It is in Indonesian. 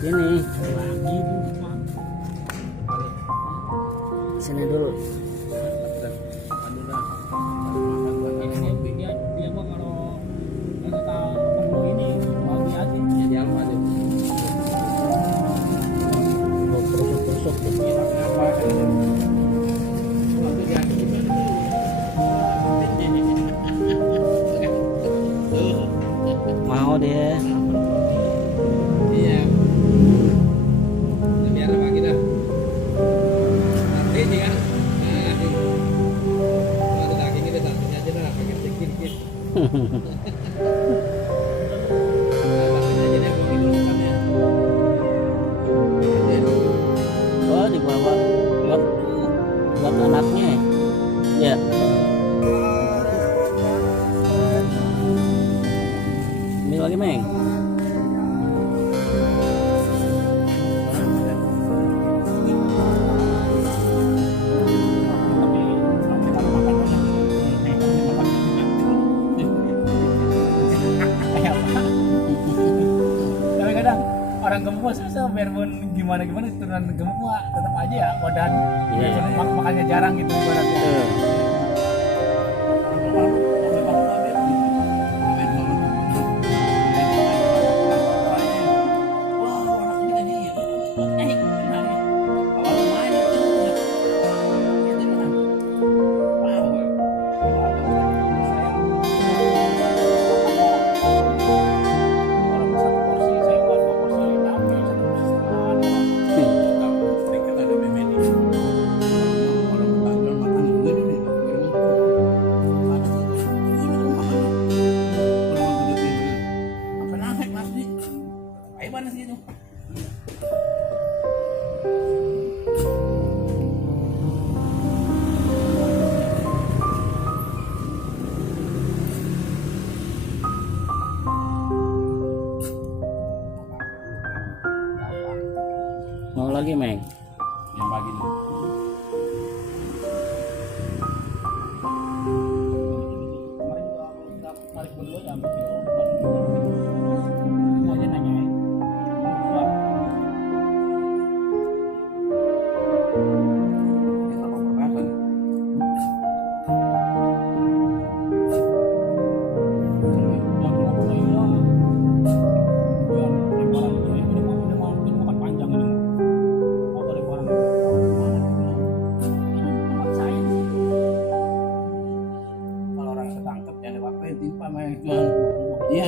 Sini. Sini dulu. Dia mah kalau tahu ini bagi aja. Jadi apa tuh? Tusuk-tusuk. Mau dia. Iya. Biar apa kita? Nanti juga. Nah, kalau daging kita satunya aja dah, pakai sedikit. Satunya aja deh, buangin dulu makannya. Oh, dibawa buat anaknya. Ya. Ini lagi, Meng. Kadang-kadang orang gemuk mah susah biarpun gimana turunan gemuk mah tetap aja ya badan. Iya. Makanya jarang gitu ibaratnya. Mau lagi, Meng. Yang pagi nih. Kemarin juga tarik berdua ya, nggak aja nanyain. Iya.